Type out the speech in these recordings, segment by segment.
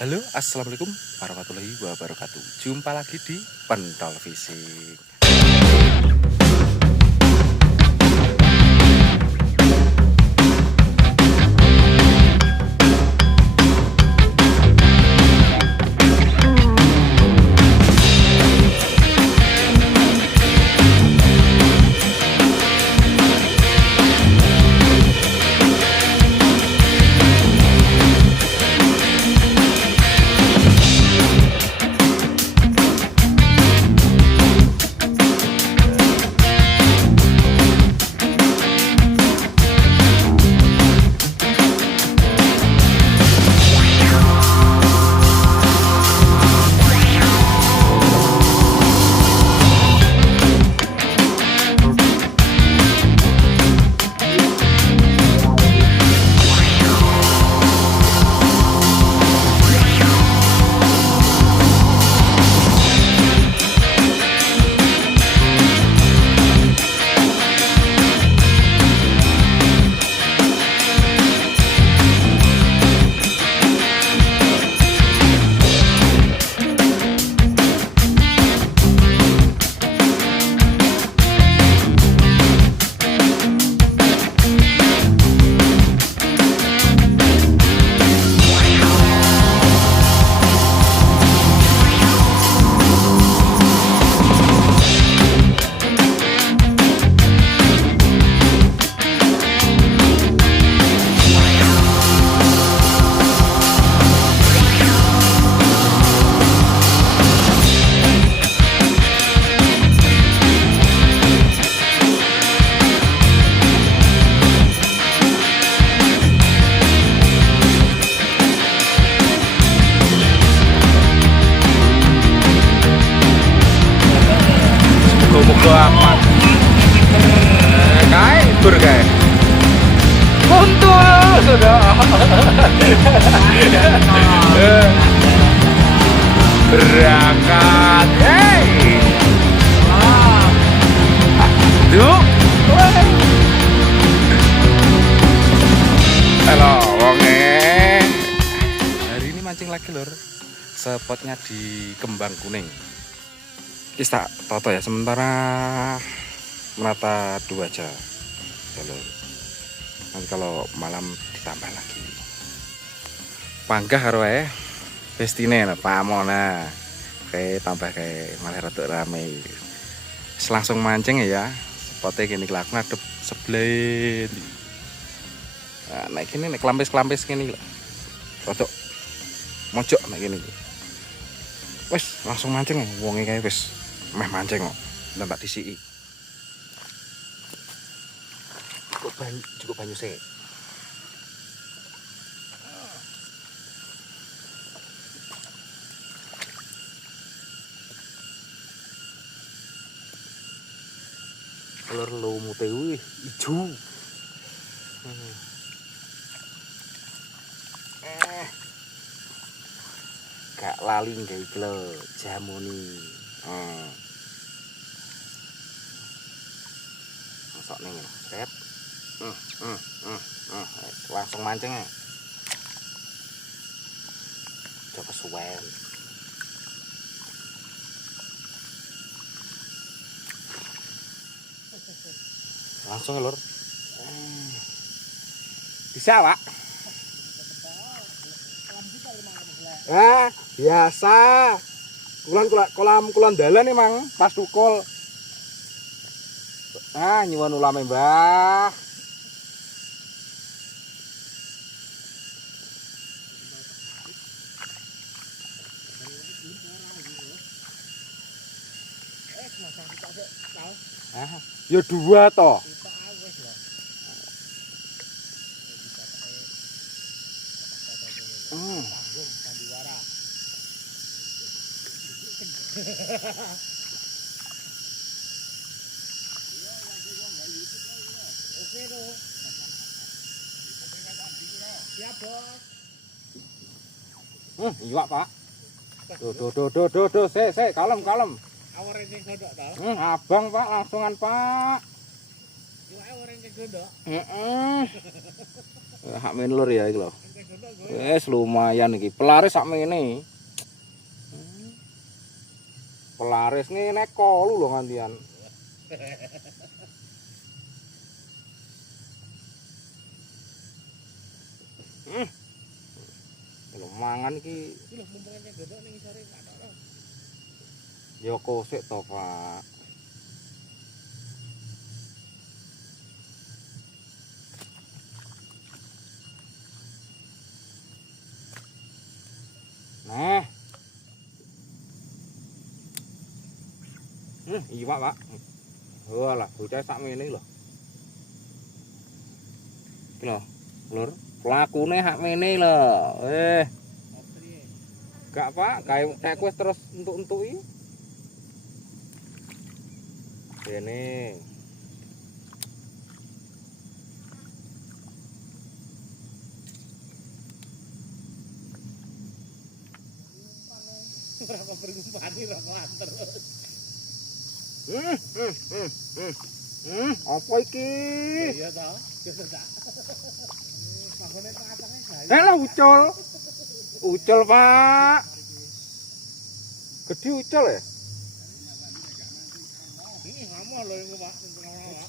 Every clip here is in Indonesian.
Halo, assalamualaikum warahmatullahi wabarakatuh. Jumpa lagi di Pentol Fishing. Moga aman. Kae tur kae. Kuntul sudah. Berangkat. Hey. Duh. Halo, wonge. Hari ini mancing lagi, Lur. Spotnya di Kembang Kuning. Kita toto ya, sementara menata 2 aja kalau nanti kalau malam ditambah lagi panggah karo Destine Pak Mona kayak tambah kayak malah rada rame. Langsung mancing ya, spotnya gini kelak ngadep sebelah nah, naik ini naik kelampis gini rada mojok naik gini wes langsung mancing wonge kayak wes meh mancing kok dan tak disiki cukup banyu sih kolor lomu tewi hijau gak lali nggak itu jamuni masuk nih set langsung mancing ya coba suwen langsung ya, Lur. Bisa Pak biasa kolam dalan emang pas tukul nyuwun ulame Mbah ya 2 toh iya Pak. Duh, sik, kalem. Awore sing godhok to? Abang Pak, langsungan Pak. Iwake ora sing godhok. Heeh. Hak main lur ya iki lho. Sing Wes lumayan iki. Pelaris sakmene. Pelaris ngene kolu lho ngantian. Lho mangan iki Lho mumpungane godhok ning isore Pak Tok. ya kosek to, Pak. Nah. Iwak, Pak. Walah, bocah sakmene lho. Iki lho, Lur. Pelakune hak mene lho. Gak, Pak, kayak wis terus entuk-entuki. Dene. Berapa bergumpani rokokan terus. Apa iki? Iya toh, gitu dak. Pangone tengah-tengah gawe. Lah ucul. Ucul, Pak. Gede ucul ya? Ini ngamuh lho iku Pak, sing tengah Pak.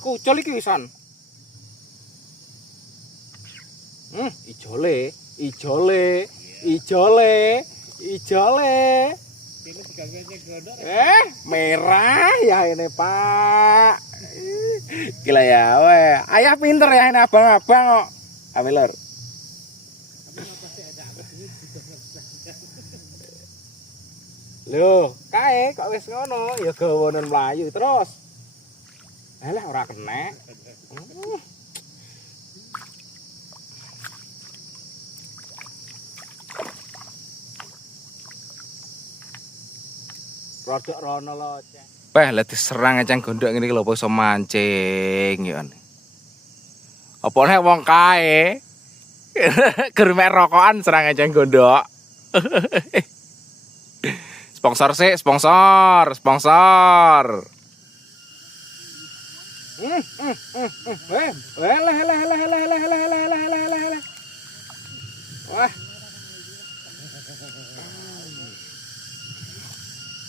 Aku ucul iki wisan. Ijole. Ini digawe godhok. Merah ya ini, Pak. Gila ya, weh. Ayah pinter ya ini abang-abang kok. Ambil, Lur. Loh, kae kok wis ngono, ya gawonen mlayu terus. Alah ora kena. Rodok rono lho, Cek. Peh lah diserang eceng gondok ngene iki lho, apa iso mancing ya. Apa nek wong kae ger mek rokokan serang eceng gondok. Sponsor sih, sponsor. Wah.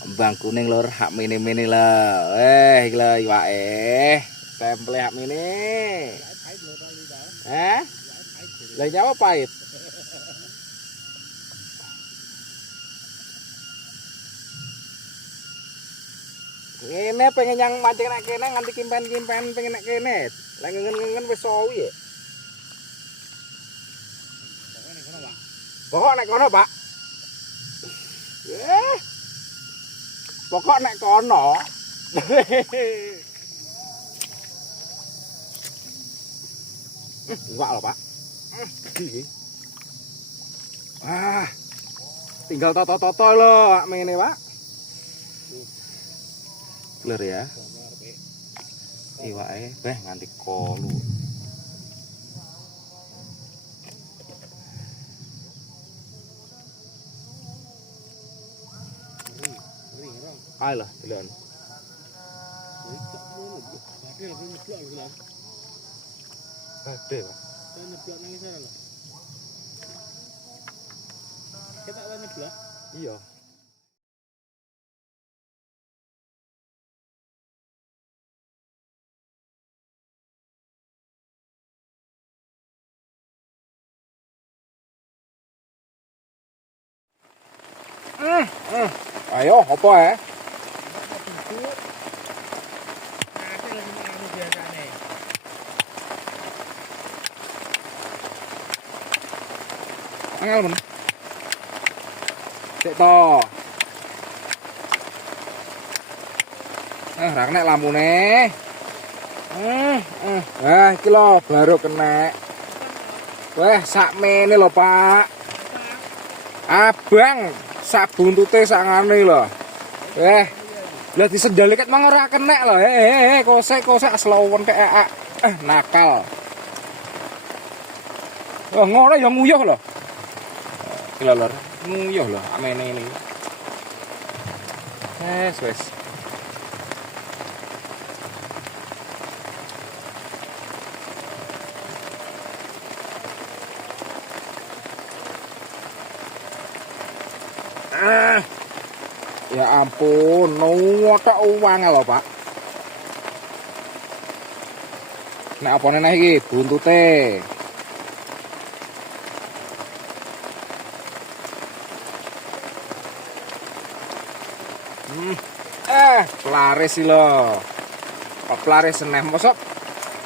Kembang kuning lur, hak mini-mini lah. Iki lho iwake. Temple hak mini. Lah nyawa pahit. Ini pengen yang mancing nek kene nganti kimpen-kimpen pengen nek kene. Lah ngengen-ngengen wis sawi ya. Pokok nek kono, Pak. Pokok nek kono. Iwak lho, Pak. Iki. Tinggal toto-toto lho, mak mene, Pak. Lur ya. Iwake beh nganti kolu. Ayo lah, deloken. Gede, Pak. Nyeblok nang isor lho. Ketak wae nyeblok. Iya. Ayo, apa ya? Angel men. Cek to. Ra kena lampune. Iki lho baru kena. Wah, sakmene lho, Pak. Abang, sak buntute sak ngene lho. Lah disendaliket mang ora kena lho. Kosek slowen kek nakal. Oh, ngono ya nguyuh lho. Gila lor, nguyuh lho amene ini. Wes. Ya ampun, nuwata uang lho, Pak. Nek apa nene iki buntute. Pelaris sih lho. Kok pelaris seneh mosok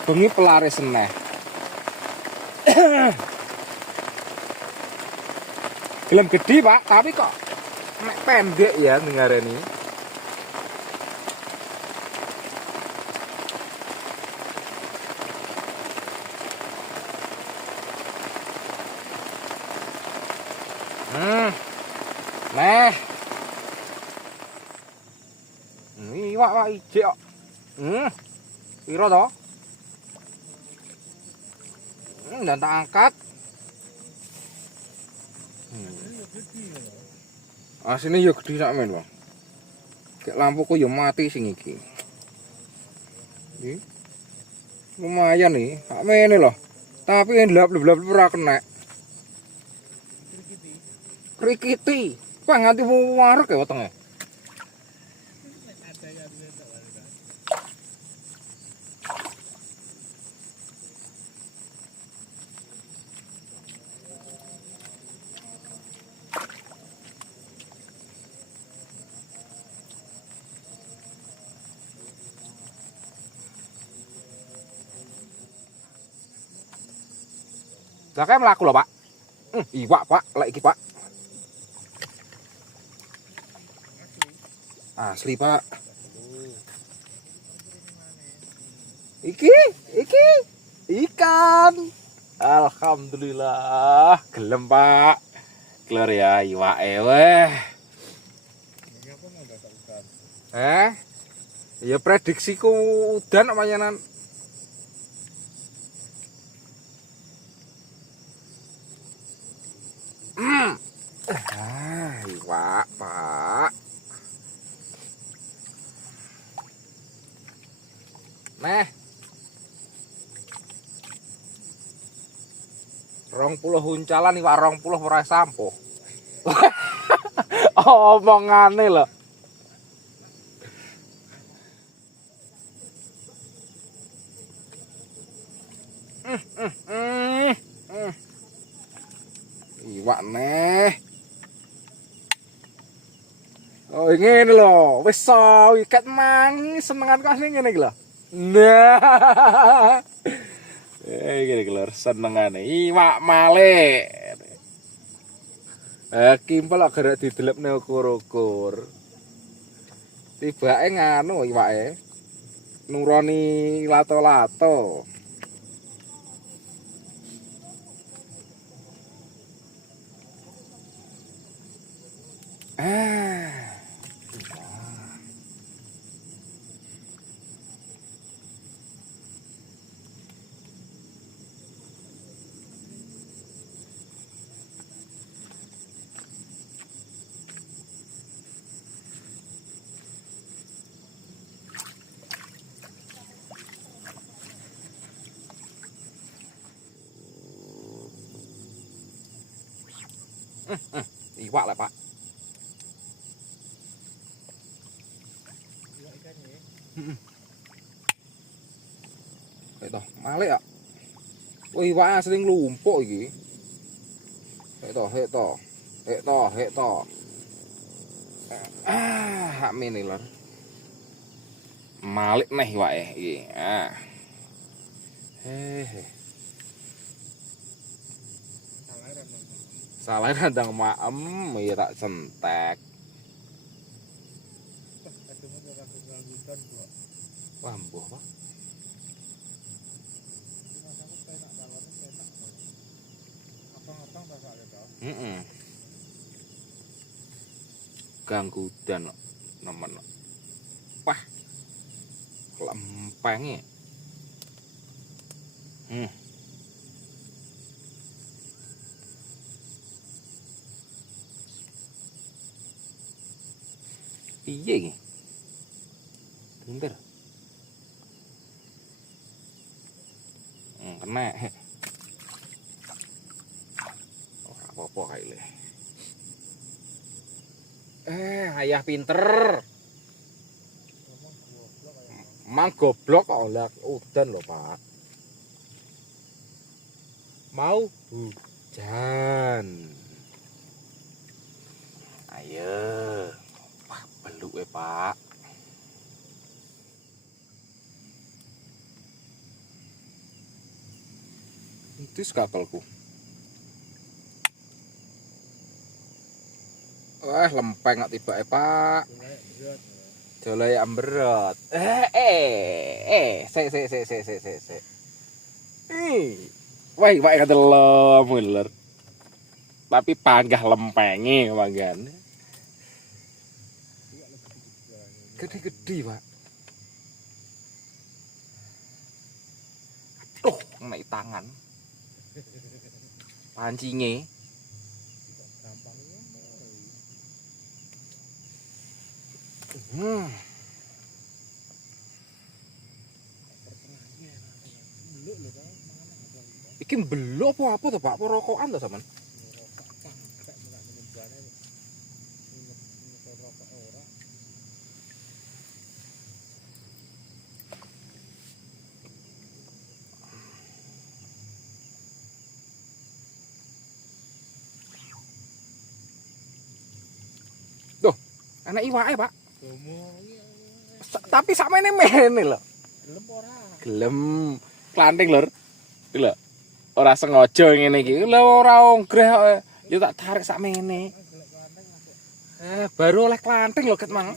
bengi pelaris seneh. Film gede, Pak, tapi kok nek pendek ya dengareni. Nah. Iwak Pak ijek kok. Piro to? Dan tak angkat. Asine yo gede sakmen, Bang. Kayak lampuku yo mati sing iki. Iki. Lumayan nih, sakmene lho. Tapi ndelap-ndelap ora kena. Krikiti. Wah nganti warek ya wetenge. Lah kae mlaku lho, Pak. Iwak, Pak, lek iki, Pak. Asli, Pak. Iki ikan. Alhamdulillah, gelem, Pak. Kelar ya iwake weh. Ya prediksiku udan manyanan. Iwak, Pak. Neh. 20 huncalan iwak 20 ora sampo. Omongane lho. Iwak neh. Oh ngene lho, wis ikat mangi senengan kok sing ngene iki lho. Nah. Iki lho senengane iwak male. Kimpel kok gerak didelepne ukur-ukur. Tibake nganu iwake. Nuroni lato-lato. Iwak lah, Pak. Itu malik ya. Oh iwak asli nglumpuk iki. Hek to. Hak mene lho. Malik neh iwake iki. Salah randang maem ya tak sentek. Wah, mbuh, Pak. Ganggudan nemen. Wah. Lempenge. Piye iki? Pinter. Kena. Ora apa-apa kae le. Ayah pinter. Mang goblok kok lah udan lho, Pak. Mau hujan. Ayo. Wah, beluk Pak. Itu skakelku. Wah, lempeng kok tiba Pak. Jolai amberot. Sik. Wah, kata lo muler. Tapi panggah lempengi manggan. Gede-gede, Pak. Aduh, naik tangan. Pancinge. Iki belok apa tuh Pak? Apa rokokan tuh sampean? Duh, anak iwake Pak. Tapi sakmene mene lho. Gelem ora? Gelem klanting lur. Iki lho. Ora sengaja ngene iki. Lho ora onggreh kok. Yo tak tarik sakmene. Baru oleh klanting lho ket mang.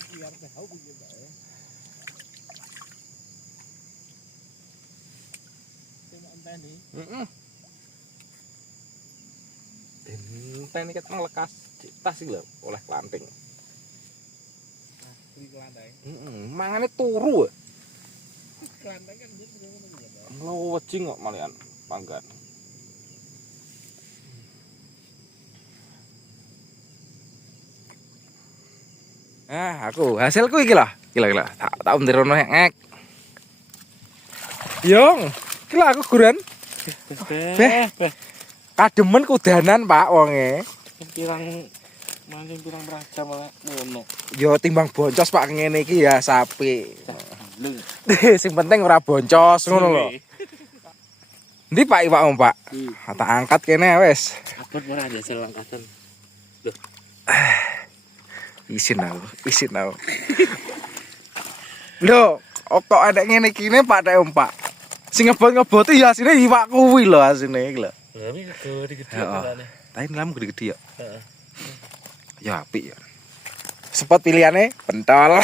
Heeh. Enten ket mang lekas tas iki lho oleh klanting. Mangane turu. Klanteng kan dia ngono ya. Nglowejing kok malian panggan. Aku hasilku iki lah. Gila. Tak untirono ngek. Yong, iki lah aku guran. Kademen kudanan Pak wonge. Mancing pirang jam malah ngono. Yo timbang boncos Pak ngene iki ya sapi. Sing penting ora boncos ngono lho. Ndi Pak iwakmu Pak? Tak angkat kene wis. Abot ora ada selangkatan. Loh. Isin aku. Lho, kok ada ngene iki ne Pak Tek Pak. Sing ngebot-ngeboti ya asine iwak kuwi lho asine iki lho. Lah iki gede-gede kalane. Tapi lam gede-gede ya. Heeh. Ya apik ya. Spot pilihannya pentol.